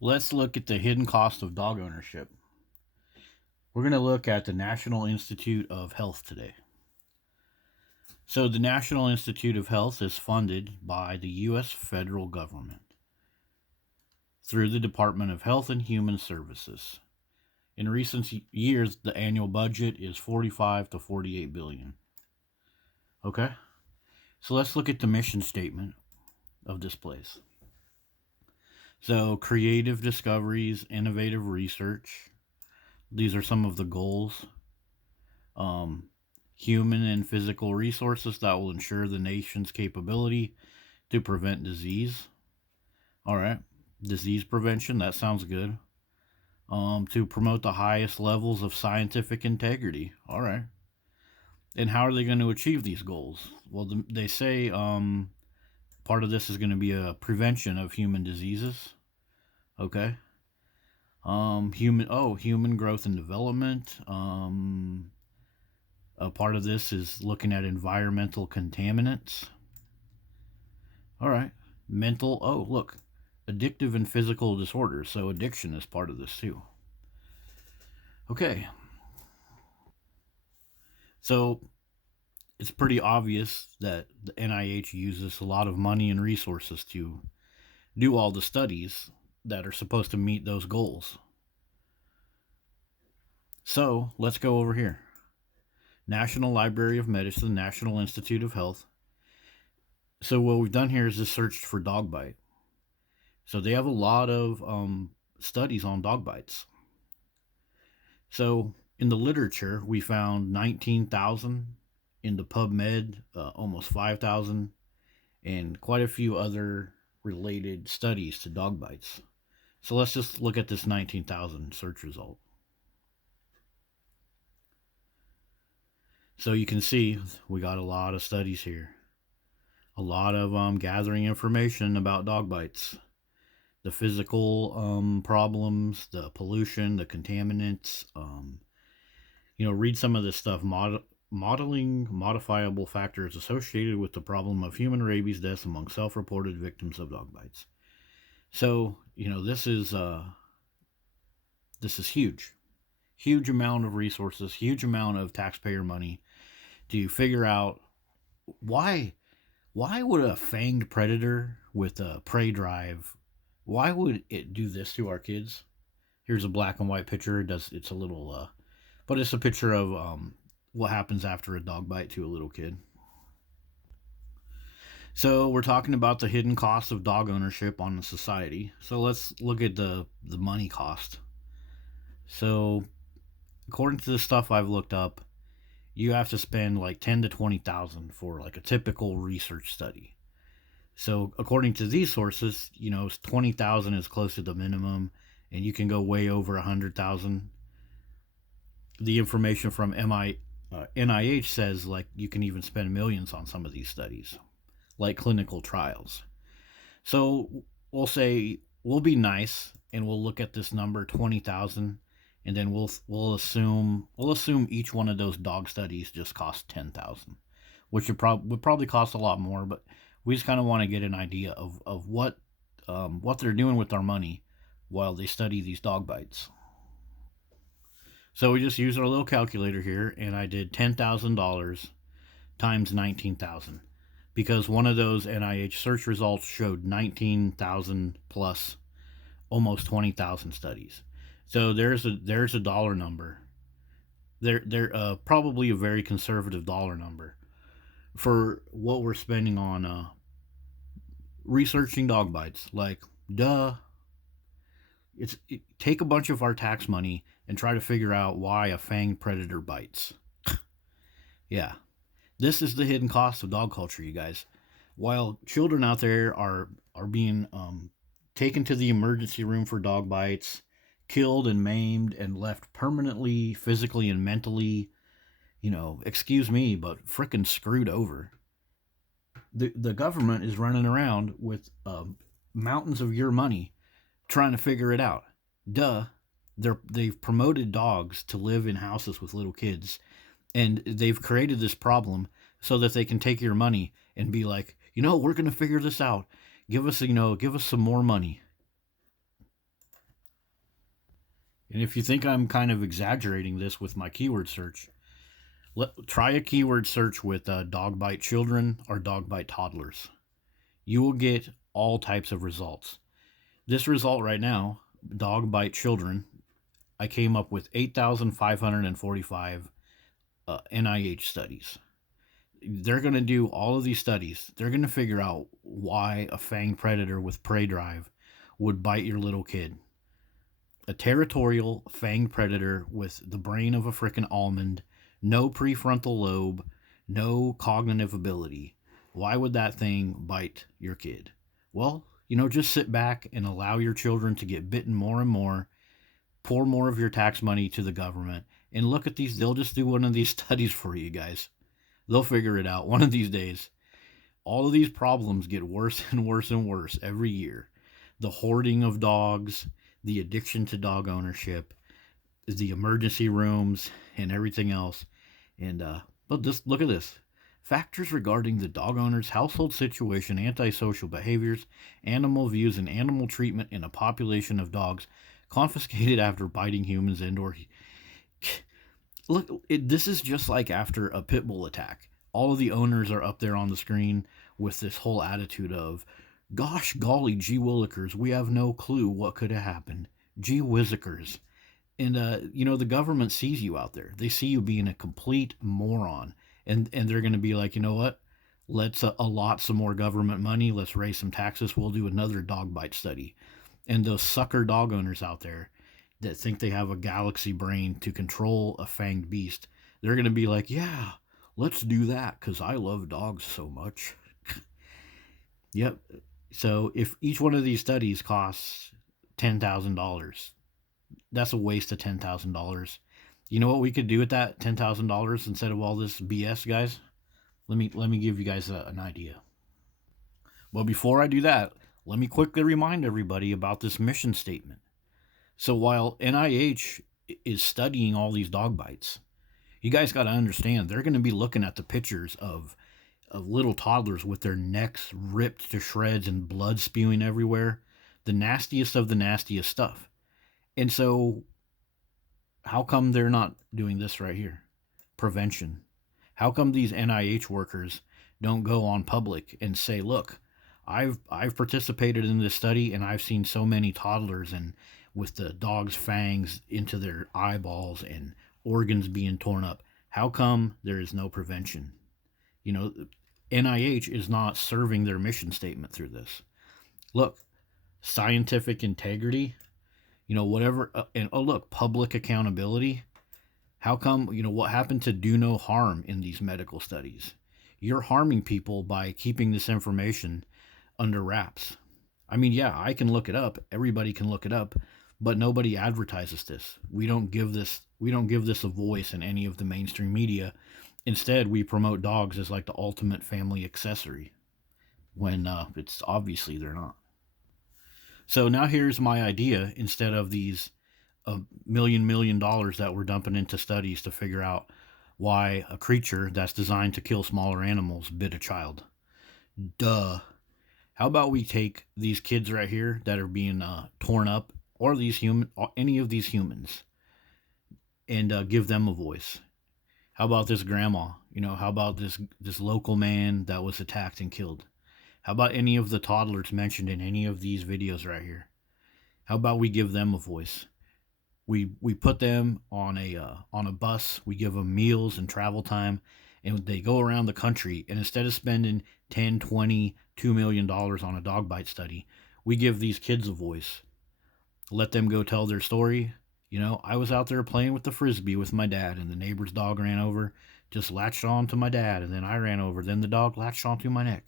Let's look at the hidden cost of dog ownership. We're going to look at the National Institute of Health today. So, the National Institute of Health is funded by the U.S. federal government through the Department of Health and Human Services. In recent years, the annual budget is 45 to 48 billion. Okay? So, let's look at the mission statement of this place. So, creative discoveries, innovative research. These are some of the goals. Um, Human and physical resources that will ensure the nation's capability to prevent disease. All right, disease prevention, that sounds good. To promote the highest levels of scientific integrity. All right. And how are they going to achieve these goals? Well, they say part of this is going to be a prevention of human diseases. Okay. Human growth and development. A part of this is looking at environmental contaminants. All right. Mental, oh, look, addictive and physical disorders. So addiction is part of this too. Okay. So it's pretty obvious that the NIH uses a lot of money and resources to do all the studies that are supposed to meet those goals. So let's go over here. National Library of Medicine, National Institute of Health. So what we've done here is just searched for dog bite. So they have a lot of studies on dog bites. So in the literature, we found 19,000. In the PubMed, almost 5,000. And quite a few other related studies to dog bites. So let's just look at this 19,000 search result. So you can see we got a lot of studies here. A lot of gathering information about dog bites. The physical problems, the pollution, the contaminants. Read some of this stuff. Modeling modifiable factors associated with the problem of human rabies deaths among self-reported victims of dog bites. So, this is huge amount of resources, huge amount of taxpayer money to figure out why would a fanged predator with a prey drive, why would it do this to our kids? Here's a black and white picture. It's a little but it's a picture of what happens after a dog bite to a little kid. So we're talking about the hidden cost of dog ownership on the society. So let's look at the money cost. So according to the stuff I've looked up, you have to spend like 10 to 20,000 for like a typical research study. So according to these sources, 20,000 is close to the minimum, and you can go way over 100,000. The information from NIH says like you can even spend millions on some of these studies, like clinical trials. So we'll say we'll be nice and we'll look at this number 20,000, and then we'll assume each one of those dog studies just cost 10,000, which would probably cost a lot more, but we just kind of want to get an idea of what they're doing with our money while they study these dog bites. So we just used our little calculator here, and I did $10,000 times 19,000, because one of those NIH search results showed 19,000 plus almost 20,000 studies. So there's a dollar number. They're probably a very conservative dollar number for what we're spending on researching dog bites. Like, duh. Take a bunch of our tax money and try to figure out why a fanged predator bites. Yeah, this is the hidden cost of dog culture, you guys. While children out there are being taken to the emergency room for dog bites, killed and maimed and left permanently, physically and mentally, excuse me, but frickin' screwed over. The government is running around with mountains of your money trying to figure it out. Duh. They've promoted dogs to live in houses with little kids, and they've created this problem so that they can take your money and be like, we're going to figure this out. Give us some more money. And if you think I'm kind of exaggerating this with my keyword search, try a keyword search with dog bite children or dog bite toddlers. You will get all types of results. This result right now, dog bite children, I came up with 8,545 NIH studies. They're going to do all of these studies. They're going to figure out why a fanged predator with prey drive would bite your little kid. A territorial fanged predator with the brain of a frickin' almond, no prefrontal lobe, no cognitive ability. Why would that thing bite your kid? Well, just sit back and allow your children to get bitten more and more, pour more of your tax money to the government, and look at these. They'll just do one of these studies for you guys. They'll figure it out one of these days. All of these problems get worse and worse and worse every year. The hoarding of dogs, the addiction to dog ownership, the emergency rooms, and everything else. And but just look at this. Factors regarding the dog owner's household situation, antisocial behaviors, animal views, and animal treatment in a population of dogs confiscated after biting humans and/or look. This is just like after a pit bull attack. All of the owners are up there on the screen with this whole attitude of, "Gosh golly, gee willikers, we have no clue what could have happened. Gee whizzikers." And the government sees you out there. They see you being a complete moron, and they're going to be like, you know what? Let's allot some more government money. Let's raise some taxes. We'll do another dog bite study. And those sucker dog owners out there that think they have a galaxy brain to control a fanged beast, they're going to be like, yeah, let's do that because I love dogs so much. Yep. So if each one of these studies costs $10,000, that's a waste of $10,000. You know what we could do with that $10,000 instead of all this BS, guys? Let me give you guys an idea. Well, before I do that, let me quickly remind everybody about this mission statement. So while NIH is studying all these dog bites, you guys got to understand they're going to be looking at the pictures of little toddlers with their necks ripped to shreds and blood spewing everywhere, the nastiest of the nastiest stuff. And so, how come they're not doing this right here? Prevention. How come these NIH workers don't go on public and say, look, I've participated in this study and I've seen so many toddlers and with the dog's fangs into their eyeballs and organs being torn up. How come there is no prevention? NIH is not serving their mission statement through this. Look, scientific integrity, whatever, and look, public accountability. How come, what happened to do no harm in these medical studies? You're harming people by keeping this information under wraps. I mean, yeah, I can look it up. Everybody can look it up, but nobody advertises this. We don't give this a voice in any of the mainstream media. Instead, we promote dogs as like the ultimate family accessory when it's obviously they're not. So now here's my idea. Instead of these $1 million that we're dumping into studies to figure out why a creature that's designed to kill smaller animals bit a child. Duh. How about we take these kids right here that are being torn up, or any of these humans, and give them a voice? How about this grandma? How about this local man that was attacked and killed? How about any of the toddlers mentioned in any of these videos right here? How about we give them a voice? We put them on a bus. We give them meals and travel time, and they go around the country. And instead of spending 10, 20, $2 million on a dog bite study, we give these kids a voice. Let them go tell their story. I was out there playing with the frisbee with my dad, and the neighbor's dog ran over, just latched on to my dad, and then I ran over. Then the dog latched onto my neck.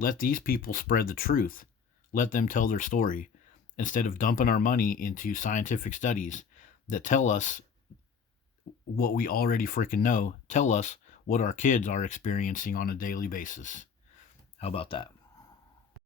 Let these people spread the truth. Let them tell their story instead of dumping our money into scientific studies that tell us what we already freaking know, tell us what our kids are experiencing on a daily basis. How about that?